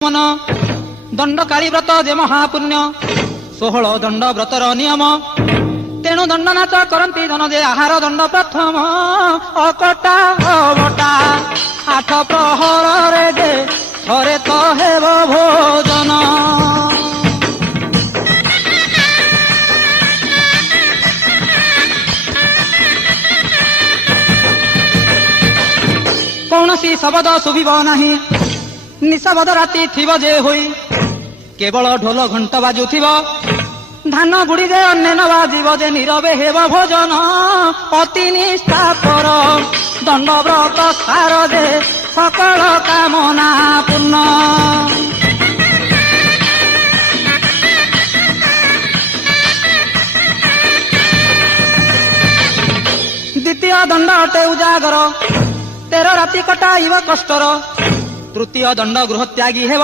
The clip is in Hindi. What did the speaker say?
मन दंडकाली व्रत जे महापुण्य 16 दंड व्रतर नियम तेणु दंड नाच करती जन जे आहार दंड प्रथम अकटा अबटा 8 प्रहर रे जे थरे तो हेब भोजन। कौनसी शब्द शुभिब नाही निशब्द राति थिब जे होई केवल ढोल घंट बाजुथिब धान बुड़ी जे अन्य न बाजिब जे नीरवे हेब भोजन अति निष्ठा पर दंड व्रत सार जे सकल कामना पूर्ण। द्वितीय दंड अटे उजागर 13 राति कटाइब कष्टर। तृतीय दंड गृह त्यागी हेब